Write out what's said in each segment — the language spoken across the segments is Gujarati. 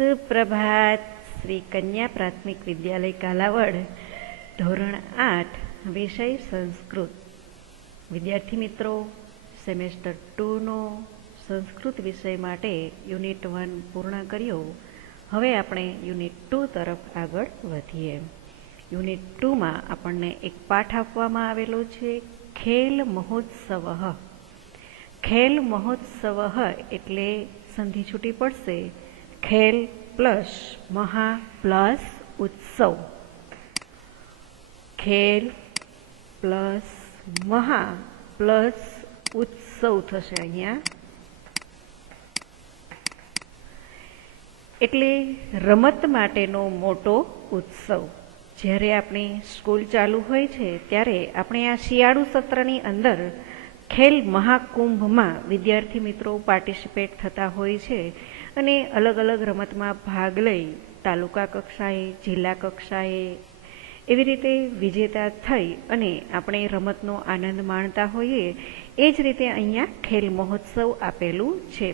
સુપ્રભાત. શ્રી કન્યા પ્રાથમિક વિદ્યાલય કાલાવડ, ધોરણ 8, વિષય સંસ્કૃત. વિદ્યાર્થી મિત્રો, સેમેસ્ટર 2નો સંસ્કૃત વિષય માટે યુનિટ 1 પૂર્ણ કર્યો. હવે આપણે યુનિટ 2 તરફ આગળ વધીએ. યુનિટ 2માં આપણને એક પાઠ આપવામાં આવેલો છે, ખેલ મહોત્સવ. ખેલ મહોત્સવ એટલે સંધિ છૂટી પડશે, ખેલ પ્લસ મહા પ્લસ ઉત્સવ. ખેલ પ્લસ મહા પ્લસ ઉત્સવ થશે અહીંયા. એટલે રમત માટેનો મોટો ઉત્સવ. જ્યારે આપણી સ્કૂલ ચાલુ હોય છે ત્યારે આપણે આ શિયાળુ સત્રની અંદર ખેલ મહાકુંભમાં વિદ્યાર્થી મિત્રો પાર્ટિસિપેટ થતા હોય છે અને અલગ અલગ રમતમાં ભાગ લઈ તાલુકા કક્ષાએ, જિલ્લા કક્ષાએ એવી રીતે વિજેતા થઈ અને આપણે રમતનો આનંદ માણતા હોઈએ. એ જ રીતે અહીંયા ખેલ મહોત્સવ આપેલું છે.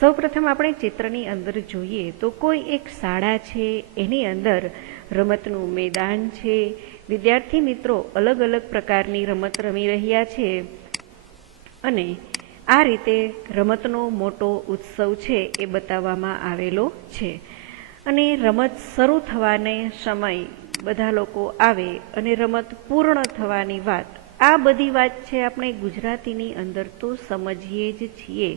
સૌપ્રથમ આપણે ચિત્રની અંદર જોઈએ તો કોઈ એક શાળા છે, એની અંદર રમતનું મેદાન છે. વિદ્યાર્થી મિત્રો અલગ અલગ પ્રકારની રમત રમી રહ્યા છે અને આ રીતે રમતનો મોટો ઉત્સવ છે એ બતાવવામાં આવેલો છે. અને રમત શરૂ થવાને સમય બધા લોકો આવે અને રમત પૂર્ણ થવાની વાત, આ બધી વાત છે આપણે ગુજરાતીની અંદર તો સમજીએ જ છીએ.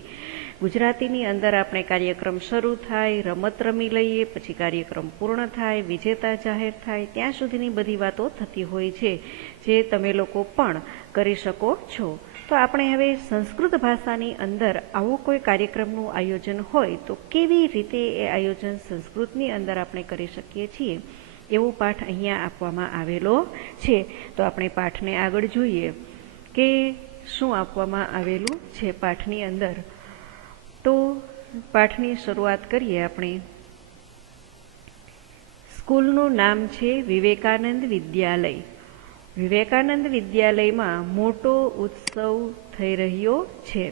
ગુજરાતીની અંદર આપણે કાર્યક્રમ શરૂ થાય, રમત રમી લઈએ, પછી કાર્યક્રમ પૂર્ણ થાય, વિજેતા જાહેર થાય, ત્યાં સુધીની બધી વાતો થતી હોય છે, જે તમે લોકો પણ કરી શકો છો. તો આપણે હવે સંસ્કૃત ભાષાની અંદર આવો કોઈ કાર્યક્રમનું આયોજન હોય તો કેવી રીતે એ આયોજન સંસ્કૃતની અંદર આપણે કરી શકીએ છીએ, એવો પાઠ અહીંયા આપવામાં આવેલો છે. તો આપણે પાઠને આગળ જોઈએ કે શું આપવામાં આવેલું છે પાઠની અંદર. તો પાઠની શરૂઆત કરીએ આપણે. સ્કૂલનું નામ છે વિવેકાનંદ વિદ્યાલય. વિવેકાનંદ વિદ્યાલયમાં મોટો ઉત્સવ થઈ રહ્યો છે.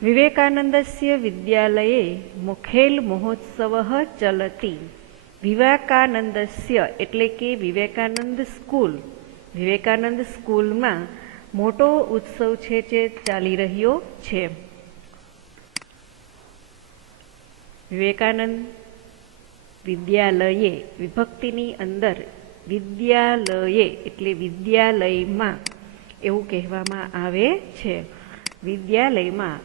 વિવેકાનંદસ્ય વિદ્યાલયે ખેલ મહોત્સવ ચલતિ. વિવેકાનંદસ્ય એટલે કે વિવેકાનંદ સ્કૂલ, વિવેકાનંદ સ્કૂલમાં મોટો ઉત્સવ છે જે ચાલી રહ્યો છે. વિવેકાનંદ વિદ્યાલયે, વિભક્તિની અંદર વિદ્યાલયે એટલે વિદ્યાલયમાં એવું કહેવામાં આવે છે. વિદ્યાલયમાં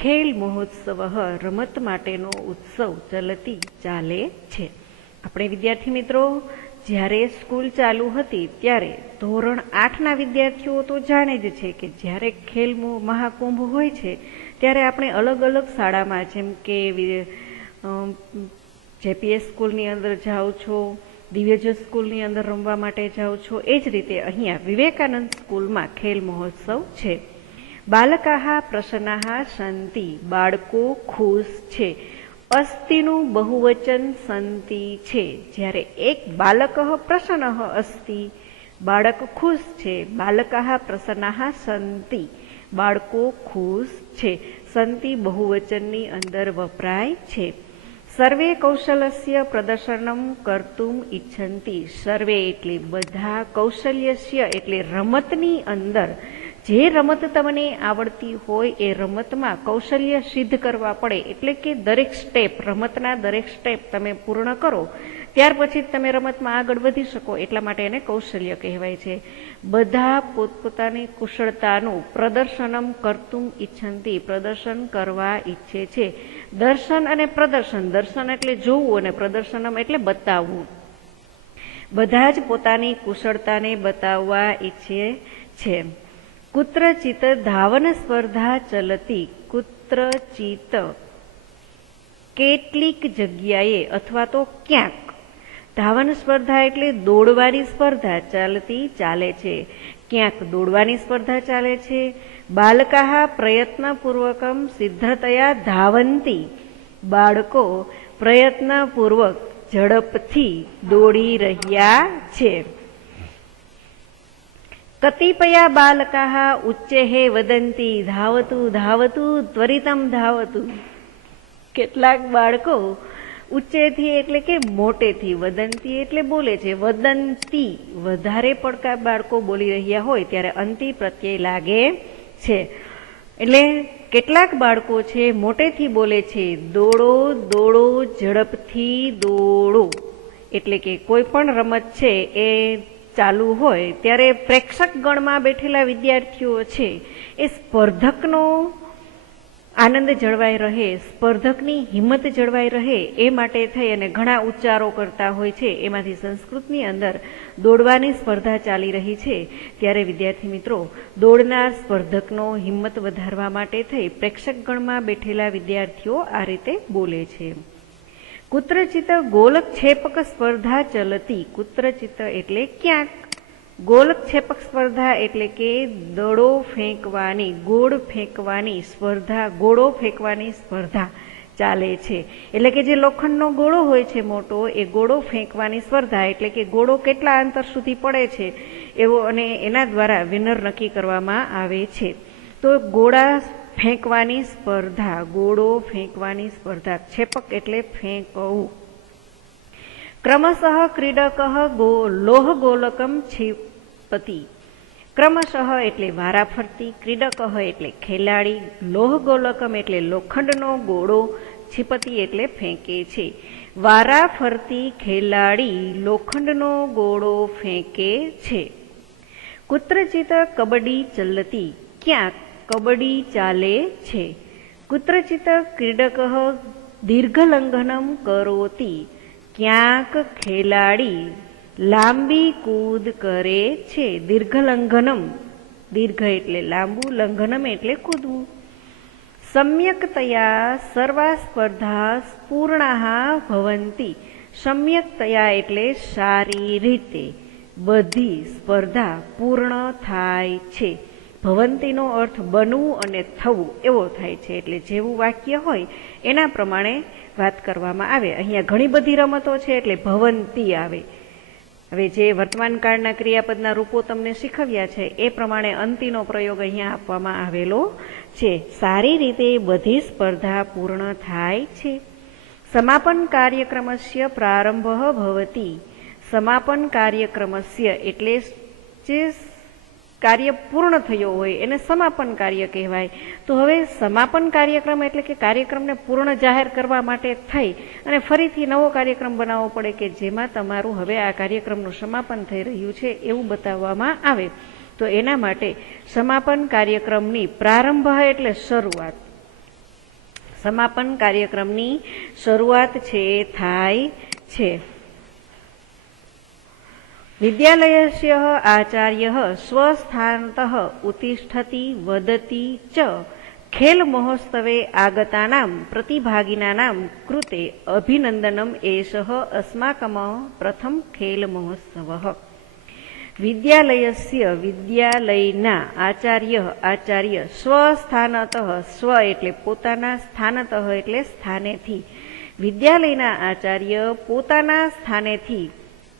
ખેલ મહોત્સવ રમત માટેનો ઉત્સવ ચલતી ચાલે છે. આપણે વિદ્યાર્થી મિત્રો જ્યારે સ્કૂલ ચાલુ હતી ત્યારે ધોરણ 8ના વિદ્યાર્થીઓ તો જાણે જ છે કે જ્યારે ખેલ મહાકુંભ હોય છે ત્યારે આપણે અલગ અલગ શાળામાં, જેમ કે જેપીએસ સ્કૂલની અંદર જાઓ છો, દિવ્યજ્યોત સ્કૂલની અંદર રમવા માટે જાઓ છો, એ જ રીતે અહીંયા વિવેકાનંદ સ્કૂલમાં ખેલ મહોત્સવ છે. બાલકાહ પ્રસન્નાહ સંતિ. બાળકો ખુશ છે. અસ્તિનું બહુવચન સંતિ છે. જ્યારે એક બાલક પ્રસન્ન અસ્તિ, બાળક ખુશ છે. બાલકાહ પ્રસન્નાહ સંતિ, બાળકો ખુશ છે. સંતિ બહુવચનની અંદર વપરાય છે. સર્વે કૌશલસ્ય પ્રદર્શનમ કર્તુમ ઈચ્છન્તિ. સર્વે એટલે બધા, કૌશલ્યસ્ય એટલે રમતની અંદર જે રમત તમને આવડતી હોય એ રમતમાં કૌશલ્ય સિદ્ધ કરવા પડે, એટલે કે દરેક સ્ટેપ, રમતના દરેક સ્ટેપ તમે પૂર્ણ કરો ત્યાર પછી જ તમે રમતમાં આગળ વધી શકો, એટલા માટે એને કૌશલ્ય કહેવાય છે. બધા પોતપોતાની કુશળતાનું પ્રદર્શનમ કર્તુમ ઈચ્છન્તિ, પ્રદર્શન કરવા ઈચ્છે છે. દર્શન અને પ્રદર્શન, દર્શન એટલે જોવું અને પ્રદર્શનમ એટલે બતાવવું. બધા જ પોતાની કુશળતાને બતાવવા ઈચ્છે છે. કુત્રચિત ધાવન સ્પર્ધા ચલતી. કુત્રચિત કેટલીક જગ્યાએ અથવા તો ક્યાંક. ધાવન સ્પર્ધા એટલે દોડવાની સ્પર્ધા, ચાલતી ચાલે છે. ક્યાંક દોડવાની સ્પર્ધા ચાલે છે. બાલકાહ પ્રયત્નપૂર્વકમ સિદ્ધતયા ધાવંતી. બાળકો પ્રયત્નપૂર્વક ઝડપથી દોડી રહ્યા છે. કતિપયા બાલકાહ ઉચ્ચેઃ વદંતી ધાવતુ ધાવતુ ત્વરિતમ ધાવતુ. કેટલાક બાળકો ઉચ્ચેથી એટલે કે મોટેથી, વદંતી એટલે બોલે છે, વદંતી વધારે પડતા બાળકો બોલી રહ્યા હોય ત્યારે અંતિ પ્રત્યય લાગે છે. એટલે કેટલાક બાળકો છે મોટેથી બોલે છે, દોડો દોડો ઝડપથી દોડો. એટલે કે કોઈ પણ રમત છે એ ચાલુ હોય ત્યારે પ્રેક્ષક ગણમાં બેઠેલા વિદ્યાર્થીઓ છે એ સ્પર્ધકનો આનંદ જળવાઈ રહે, સ્પર્ધકની હિંમત જળવાઈ રહે એ માટે થઈ અને ઘણા ઉચ્ચારો કરતા હોય છે. એમાંથી સંસ્કૃતની અંદર દોડવાની સ્પર્ધા ચાલી રહી છે ત્યારે વિદ્યાર્થી મિત્રો, દોડનાર સ્પર્ધકનો હિંમત વધારવા માટે થઈ પ્રેક્ષક ગણમાં બેઠેલા વિદ્યાર્થીઓ આ રીતે બોલે છે. કુત્રચિત ગોલક્ષેપક સ્પર્ધા ચલતી. કુત્રચિત એટલે ક્યાંક, ગોલક્ષેપક સ્પર્ધા એટલે કે દડો ફેંકવાની, ગોળ ફેંકવાની સ્પર્ધા, ગોળો ફેંકવાની સ્પર્ધા ચાલે છે. એટલે કે જે લોખંડનો ગોળો હોય છે મોટો, એ ગોળો ફેંકવાની સ્પર્ધા, એટલે કે ગોળો કેટલા અંતર સુધી પડે છે એવો, અને એના દ્વારા વિનર નક્કી કરવામાં આવે છે. તો ગોળા ફેંકવાની સ્પર્ધા, ગોળો ફેંકવાની સ્પર્ધા, ક્ષેપક એટલે ફેંકવું. ક્રમશઃ ક્રીડક લોહ ગોલકમ ક્ષિપતિ. ક્રમશઃ એટલે વારાફરતી, ક્રીડક એટલે ખેલાડી, લોહ ગોલકમ એટલે લોખંડનો ગોળો, ક્ષિપતિ એટલે ફેંકે છે. વારાફરતી ખેલાડી લોખંડનો ગોળો ફેંકે છે. કુત્રચિત કબડ્ડી ચલતી. ક્યાંક કબડ્ડી ચાલે છે. કુત્રચિત ક્રીડક દીર્ઘલંઘનમ કરોતિ. ક્યાંક ખેલાડી લાંબી કૂદ કરે છે. દીર્ઘલંઘનમ, દીર્ઘ એટલે લાંબુ, લંઘનમ એટલે કૂદવું. સમ્યક્તયા સર્વા સ્પર્ધા પૂર્ણાઃ ભવંતિ. સમ્યક્તયા એટલે સારી રીતે બધી સ્પર્ધા પૂર્ણ થાય છે. ભવંતીનો અર્થ બનવું અને થવું એવો થાય છે. એટલે જેવું વાક્ય હોય એના પ્રમાણે વાત કરવામાં આવે. અહીંયા ઘણી બધી રમતો છે એટલે ભવંતી આવે. હવે જે વર્તમાન કાળના ક્રિયાપદના રૂપો તમને શીખવ્યા છે એ પ્રમાણે અંતિનો પ્રયોગ અહીંયા આપવામાં આવેલો છે. સારી રીતે બધી સ્પર્ધા પૂર્ણ થાય છે. સમાપન કાર્યક્રમસ્ય પ્રારંભ ભવતિ. સમાપન કાર્યક્રમસ્ય એટલે જે કાર્ય પૂર્ણ થયો હોય એને સમાપન કાર્ય કહેવાય. તો હવે સમાપન કાર્યક્રમ એટલે કે કાર્યક્રમને પૂર્ણ જાહેર કરવા માટે થઈ અને ફરીથી નવો કાર્યક્રમ બનાવવો પડે કે જેમાં તમારું હવે આ કાર્યક્રમનું સમાપન થઈ રહ્યું છે એવું બતાવવામાં આવે. તો એના માટે સમાપન કાર્યક્રમની પ્રારંભ એટલે શરૂઆત, સમાપન કાર્યક્રમની શરૂઆત છે થાય છે. વિદ્યાલયસ્ય આચાર્ય સ્વસ્થાનતઃ ઉત્તિષ્ઠતિ વદતિ ચ ખેલ મહોત્સવે આગતાનાં પ્રતિભાગિનાનાં કૃતે અભિનંદનમ એષઃ અસ્માકમ પ્રથમ ખેલ મહોત્સવઃ. વિદ્યાલયસ્ય વિદ્યાલયના, આચાર્ય આચાર્ય, સ્વસ્થાનતઃ, સ્વ એટલે પોતાના, સ્થાનતઃ એટલે સ્થાનેથી, વિદ્યાલયના આચાર્ય પોતાના સ્થાનેથી,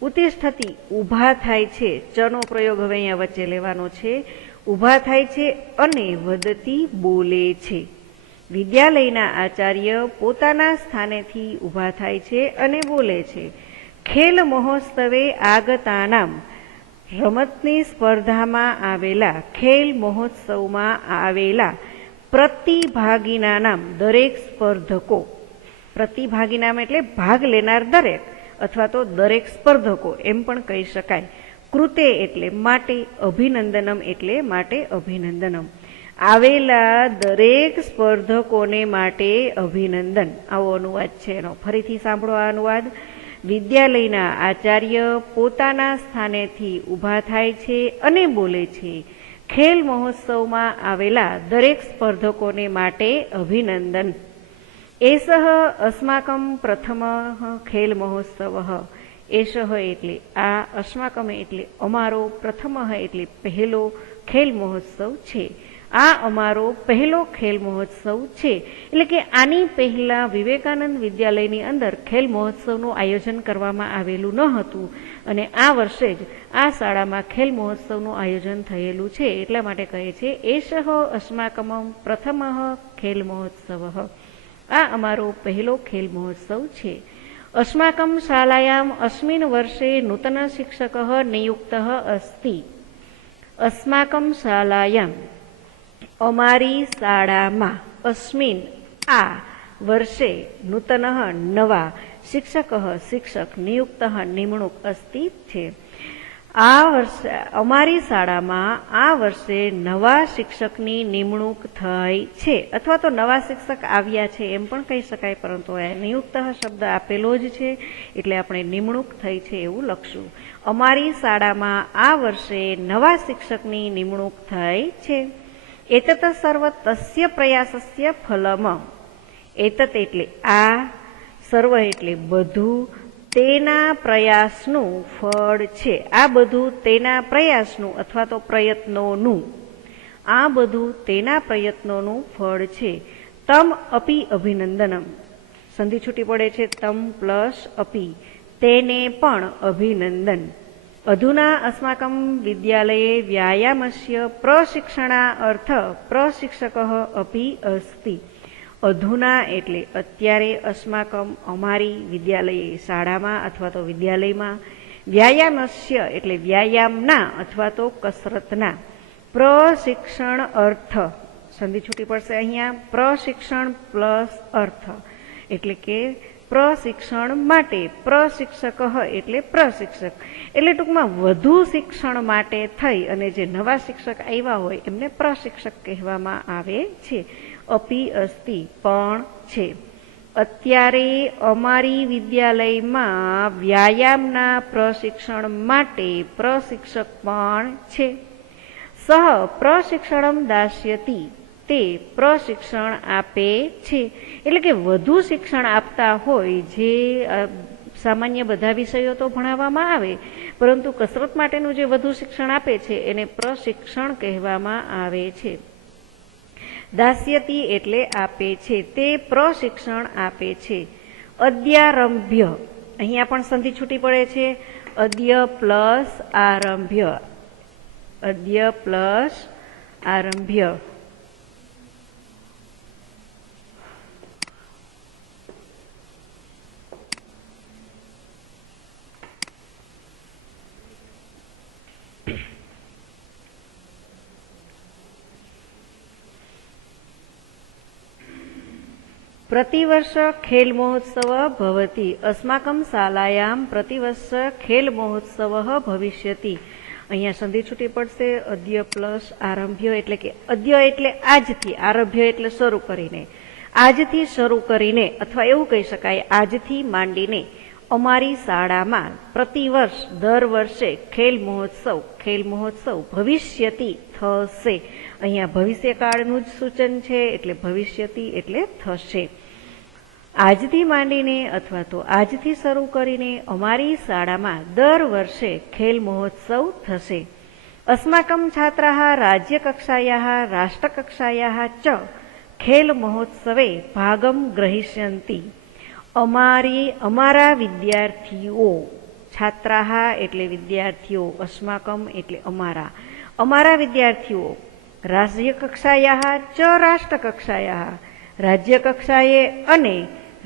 ઉત્તિષ્ઠતિ ઊભા થાય છે, ચનો પ્રયોગ હવે અહીંયા વચ્ચે લેવાનો છે, ઊભા થાય છે અને વદતી બોલે છે. વિદ્યાલયના આચાર્ય પોતાના સ્થાનેથી ઊભા થાય છે અને બોલે છે. ખેલ મહોત્સવે આગતાનામ, રમતની સ્પર્ધામાં આવેલા, ખેલ મહોત્સવમાં આવેલા પ્રતિભાગીના નામ, દરેક સ્પર્ધકો, પ્રતિભાગીનામ એટલે ભાગ લેનાર દરેક અથવા તો દરેક સ્પર્ધકો એમ પણ કહી શકાય. કૃતે એટલે માટે, અભિનંદનમ એટલે માટે અભિનંદનમ, આવેલા દરેક સ્પર્ધકોને માટે અભિનંદન. આવો અનુવાદ છે એનો. ફરીથી સાંભળો આ અનુવાદ. વિદ્યાલયના આચાર્ય પોતાના સ્થાનેથી ઊભા થાય છે અને બોલે છે. ખેલ મહોત્સવમાં આવેલા દરેક સ્પર્ધકોને માટે અભિનંદન. એષઃ અસ્માકમ પ્રથમ ખેલ મહોત્સવ. એષઃ એટલે આ, અસ્માકમ એટલે અમારો, પ્રથમ એટલે પહેલો ખેલ મહોત્સવ છે. આ અમારો પહેલો ખેલ મહોત્સવ છે. એટલે કે આની પહેલા વિવેકાનંદ વિદ્યાલયની અંદર ખેલ મહોત્સવનું આયોજન કરવામાં આવેલું ન હતું અને આ વર્ષે જ આ શાળામાં ખેલ મહોત્સવનું આયોજન થયેલું છે. એટલા માટે કહે છે એષઃ અસ્માકમ પ્રથમ ખેલ મહોત્સવ. આ અમારો પહેલો ખેલ મહોત્સવ છે. अस्माकं शालायाम् अस्मिन् वर्षे नूतन शिक्षकः नियुक्तः अस्ति. अस्माकं शालायाम् अमारी शाळामां अस्मिन् आ वर्षे नूतनः नवा शिक्षक नियुक्तः निमणूक अस्ति છે. આ વર્ષે અમારી શાળામાં આ વર્ષે નવા શિક્ષકની નિમણૂક થઈ છે અથવા તો નવા શિક્ષક આવ્યા છે એમ પણ કહી શકાય, પરંતુ નિયુક્ત શબ્દ આપેલો જ છે એટલે આપણે નિમણૂક થઈ છે એવું લખશું. અમારી શાળામાં આ વર્ષે નવા શિક્ષકની નિમણૂક થઈ છે. એતત સર્વ તસ્ય પ્રયાસસ્ય ફલમ. એતત એટલે આ, સર્વ એટલે બધું, તેના પ્રયાસનું ફળ છે. આ બધું તેના પ્રયાસનું અથવા તો પ્રયત્નોનું, આ બધું તેના પ્રયત્નોનું ફળ છે. તમ અપી અભિનંદનમ. સંધિ છૂટી પડે છે તમ પ્લસ અપી, તેને પણ અભિનંદન. અધુના અસ્માકમ વિદ્યાલયે વ્યાયામસ્ય પ્રશિક્ષણા અર્થ પ્રશિક્ષક અપી અસ્તિ. અધુના એટલે અત્યારે, અસ્માકમ અમારી, વિદ્યાલયે શાળામાં અથવા તો વિદ્યાલયમાં, વ્યાયામસ્ય એટલે વ્યાયામના અથવા તો કસરતના, પ્રશિક્ષણ અર્થ સંધિ છૂટી પડશે અહીંયા પ્રશિક્ષણ પ્લસ અર્થ એટલે કે પ્રશિક્ષણ માટે, પ્રશિક્ષક એટલે પ્રશિક્ષક એટલે ટૂંકમાં વધુ શિક્ષણ માટે થઈ અને જે નવા શિક્ષક આવ્યા હોય એમને પ્રશિક્ષક કહેવામાં આવે છે. અપી અસ્તિ પણ છે. અત્યારે અમારી વિદ્યાલયમાં વ્યાયામના પ્રશિક્ષણ માટે પ્રશિક્ષક પણ છે. સહ પ્રશિક્ષણમ દાસ્યતિ, તે પ્રશિક્ષણ આપે છે. એટલે કે વધુ શિક્ષણ આપતા હોય, જે સામાન્ય બધા વિષયો તો ભણાવવામાં આવે પરંતુ કસરત માટેનું જે વધુ શિક્ષણ આપે છે એને પ્રશિક્ષણ કહેવામાં આવે છે. દાસ્યતિ એટલે આપે છે, તે પ્રશિક્ષણ આપે છે. અદ્યારંભ્ય, અહીંયા પણ સંધિ છૂટી પડે છે. અદ્ય પ્લસ આરંભ્ય, અદ્ય પ્લસ આરંભ્ય. प्रतिवर्ष खेल महोत्सव भवति. अस्माकं शालायां प्रतिवर्ष खेल महोत्सव भविष्यति. અહીંયા સંધિ છૂટી પડશે. અદ્ય પ્લસ આરંભ્ય એટલે કે અદ્ય એટલે આજથી, આરંભ્ય એટલે શરૂ કરીને, આજથી શરૂ કરીને અથવા એવું કહી શકાય આજથી માંડીને અમારી શાળામાં પ્રતિવર્ષ દર વર્ષે ખેલ મહોત્સવ ભવિષ્યતિ થશે. અહીંયા ભવિષ્યકાળનું જ સૂચન છે એટલે ભવિષ્યતિ એટલે થશે. આજથી માંડીને અથવા તો આજથી શરૂ કરીને અમારી શાળામાં દર વર્ષે ખેલ મહોત્સવ થશે. अस्माकं छात्राः राज्यकक्षायाः राष्ट्रकक्षायाः च खेल महोत्सवे भागं ग्रहीष्यन्ति. અમારા વિદ્યાર્થીઓ, છાત્રાહ એટલે વિદ્યાર્થીઓ, અસ્માકમ એટલે અમારા વિદ્યાર્થીઓ, રાજ્યકક્ષાયાः ચ રાષ્ટ્રકક્ષાયાः, રાજ્યકક્ષાએ અને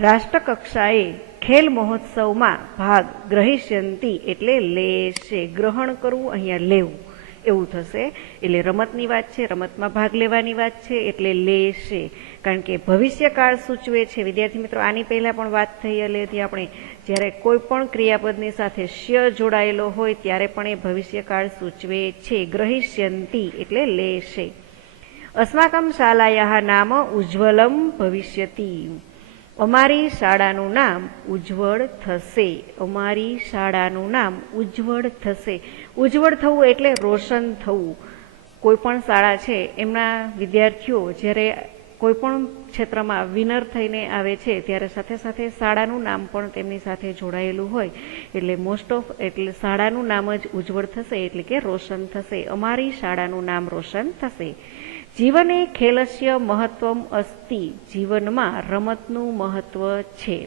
રાષ્ટ્રકક્ષાએ ખેલ મહોત્સવમાં ભાગ ગ્રહીષ્યંતિ એટલે લેશે. ગ્રહણ કરવું અહીંયા લેવું એવું થશે. એટલે રમતની વાત છે, રમતમાં ભાગ લેવાની વાત છે એટલે લેશે. કારણ કે ભવિષ્યકાળ સૂચવે છે. વિદ્યાર્થી મિત્રો, આની પહેલા પણ વાત થયેલી હતી આપણે, જ્યારે કોઈ પણ ક્રિયાપદની સાથે શ્ય જોડાયેલો હોય ત્યારે પણ એ ભવિષ્યકાળ સૂચવે છે. ગ્રહીષ્યંતિ એટલે લેશે. अस्माकं शालायाः नाम उज्ज्वलं भविष्यति. અમારી શાળાનું નામ ઉજ્જવળ થશે. અમારી શાળાનું નામ ઉજ્જવળ થશે. ઉજ્જવળ થવું એટલે રોશન થવું. કોઈ પણ શાળા છે એમના વિદ્યાર્થીઓ જ્યારે કોઈ પણ ક્ષેત્રમાં વિનર થઈને આવે છે ત્યારે સાથે સાથે શાળાનું નામ પણ તેમની સાથે જોડાયેલું હોય એટલે મોસ્ટ ઓફ એટલે શાળાનું નામ જ ઉજ્જવળ થશે એટલે કે રોશન થશે. અમારી શાળાનું નામ રોશન થશે. જીવને ખેલસ્ય મહત્વમ અસ્તિ, જીવનમાં રમતનું મહત્વ છે.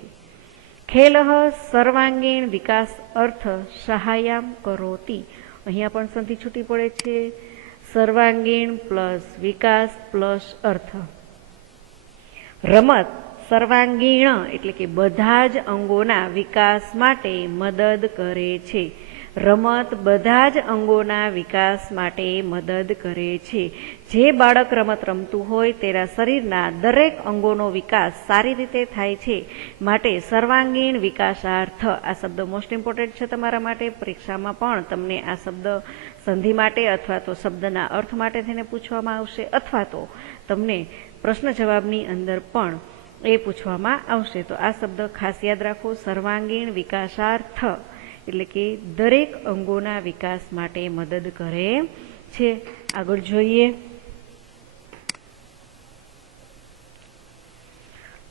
ખેલઃ સર્વાંગીણ વિકાસ અર્થ સહાયામ કરોતિ. અહીંયા પણ સંધિ છૂટી પડે છે. સર્વાંગીણ પ્લસ વિકાસ પ્લસ અર્થ. રમત સર્વાંગીણ એટલે કે બધા જ અંગોના વિકાસ માટે મદદ કરે છે. રમત બધા જ અંગોના વિકાસ માટે મદદ કરે છે. જે બાળક રમત રમતું હોય તેના શરીરના દરેક અંગોનો વિકાસ સારી રીતે થાય છે. માટે સર્વાંગીણ વિકાસાર્થ આ શબ્દ મોસ્ટ ઇમ્પોર્ટન્ટ છે તમારા માટે. પરીક્ષામાં પણ તમને આ શબ્દ સંધિ માટે અથવા તો શબ્દના અર્થ માટે થઈને પૂછવામાં આવશે, અથવા તો તમને પ્રશ્ન જવાબની અંદર પણ એ પૂછવામાં આવશે. તો આ શબ્દ ખાસ યાદ રાખો, સર્વાંગીણ વિકાસાર્થ એટલે કે દરેક અંગોના વિકાસ માટે મદદ કરે છે. આગળ જોઈએ.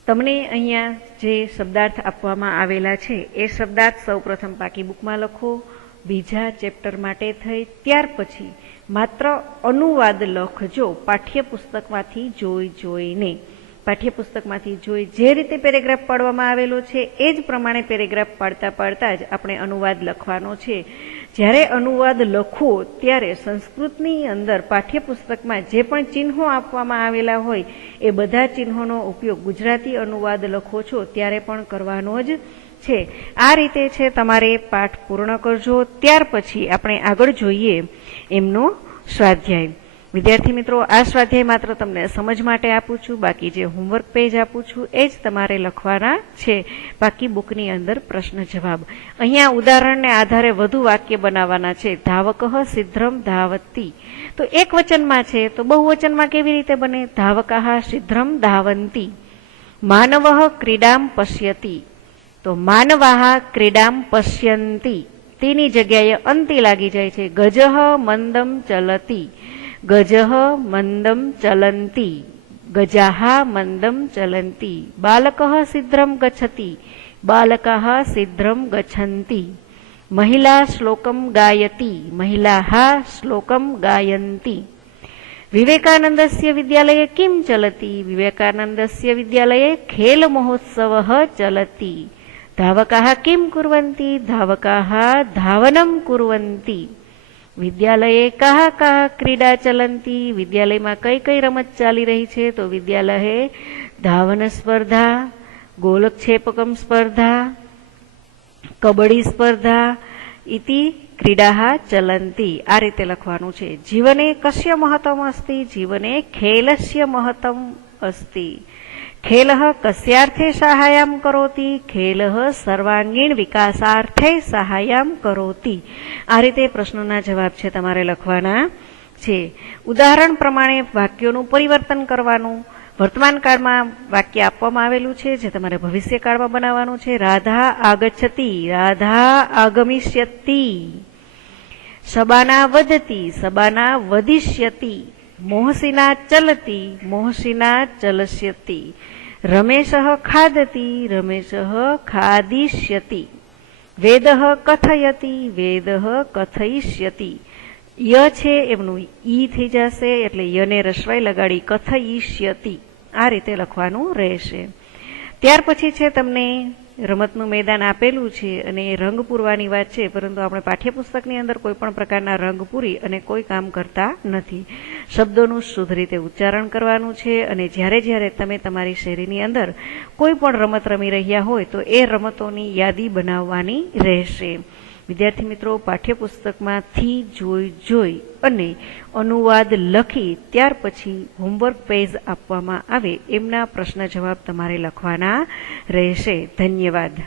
તમને અહીંયા જે શબ્દાર્થ આપવામાં આવેલા છે એ શબ્દાર્થ સૌપ્રથમ પાકી બુકમાં લખો, બીજા ચેપ્ટર માટે થઈ. ત્યાર પછી માત્ર અનુવાદ લખજો પાઠ્યપુસ્તકમાંથી જોઈને. પાઠ્યપુસ્તકમાંથી જોઈ જે રીતે પેરેગ્રાફ પાડવામાં આવેલો છે એ જ પ્રમાણે પેરેગ્રાફ પાડતા જ આપણે અનુવાદ લખવાનો છે. જ્યારે અનુવાદ લખો ત્યારે સંસ્કૃતની અંદર પાઠ્યપુસ્તકમાં જે પણ ચિહ્નો આપવામાં આવેલા હોય એ બધા ચિહ્નોનો ઉપયોગ ગુજરાતી અનુવાદ લખો છો ત્યારે પણ કરવાનો જ છે. આ રીતે છે તમારે પાઠ પૂર્ણ કરજો. ત્યાર પછી આપણે આગળ જોઈએ એમનો સ્વાધ્યાય. વિદ્યાર્થી મિત્રો, આ સ્વાધ્યાય માત્ર તમને સમજ માટે આપું છું. બાકી જે હોમવર્ક પેજ આપું છું એ જ તમારે લખવાના છે. બાકી બુકની અંદર પ્રશ્ન જવાબ. અહીંયા ઉદાહરણને આધારે વધુ વાક્ય બનાવવાના છે. ધાવકઃ શીઘ્રમ ધાવતી. તો એક વચનમાં છે, તો બહુવચનમાં કેવી રીતે બને? ધાવકાઃ શીઘ્રમ ધાવંતી. માનવઃ ક્રીડામ પશ્યતિ. તો માનવાઃ ક્રીડામ પશ્યંતી. તેની જગ્યાએ અંતિ લાગી જાય છે. ગજઃ મંદમ ચલતી. ગજઃ મંદમ ચલંતી. ગજાઃ મંદમ ચલંતી. બાલકઃ શીઘ્રમ ગચ્છતિ. બાલકાઃ શીઘ્રમ ગચ્છન્તિ. મહિલા શ્લોકમ ગાયતિ. મહિલાઃ શ્લોકમ ગાયન્તિ. વિવેકાનંદસ્ય વિદ્યાલયે કિમ ચલતિ. વિવેકાનંદસ્ય વિદ્યાલયે ખેલ મહોત્સવઃ ચલતિ. ધાવકાઃ કિમ કુર્વન્તિ. ધાવકાઃ ધાવનમ કુર્વન્તિ. વિદ્યાલયે કાહ કાહ ક્રીડા ચલંતી. વિદ્યાલયમાં કઈ કઈ રમત ચાલી રહી છે? તો વિદ્યાલયે ધાવન સ્પર્ધા, ગોલક્ષેપકમ સ્પર્ધા, કબડ્ડી સ્પર્ધા ઇતિ ક્રીડા ચલંતી. આ રીતે લખવાનું છે. જીવને કસ્ય મહત્વમ અસ્તિ. જીવને ખેલસ્ય મહત્વમ અસ્તિ. ખેલઃ કસ્યાર્થે સહાયમ કરોતિ. ખેલઃ સર્વાંગીણ વિકાસાર્થે સહાયમ કરોતિ. આ રીતે પ્રશ્નોના જવાબ છે તમારે લખવાના છે. ઉદાહરણ પ્રમાણે વાક્યોનું પરિવર્તન કરવાનું. વર્તમાન કાળમાં વાક્ય આપવામાં આવેલું છે જે તમારે ભવિષ્યકાળમાં બનાવવાનું છે. રાધા આગચ્છતિ. રાધા આગમિષ્યતિ. સબાના વધતી. સબાના વધિષ્યતિ. મોહસીના ચલતી. મોહસીના ચલસ્યતિ. રમેશઃ ખાદતી. રમેશઃ ખાદિષ્યતિ. વેદઃ કથયતિ. વેદઃ કથયિષ્યતિ. ય છે એમનું ઈ થઈ જશે એટલે યને રસ્વાઈ લગાડી કથયિષ્યતિ. આ રીતે લખવાનું રહેશે. ત્યાર પછી છે તમને રમતનું મેદાન આપેલું છે અને રંગ પૂરવાની વાત છે, પરંતુ આપણે પાઠ્યપુસ્તકની અંદર કોઈ પણ પ્રકારના રંગ પૂરી અને કોઈ કામ કરતા નથી. શબ્દોનું શુદ્ધ રીતે ઉચ્ચારણ કરવાનું છે અને જ્યારે જ્યારે તમે તમારી શેરીની અંદર કોઈ પણ રમત રમી રહ્યા હોય તો એ રમતોની યાદી બનાવવાની રહેશે. વિદ્યાર્થી મિત્રો, પાઠ્યપુસ્તકમાંથી જોઈ અને અનુવાદ લખી ત્યાર પછી હોમવર્ક પેજ આપવામાં આવે એમના પ્રશ્ન જવાબ તમારે લખવાના રહેશે. ધન્યવાદ.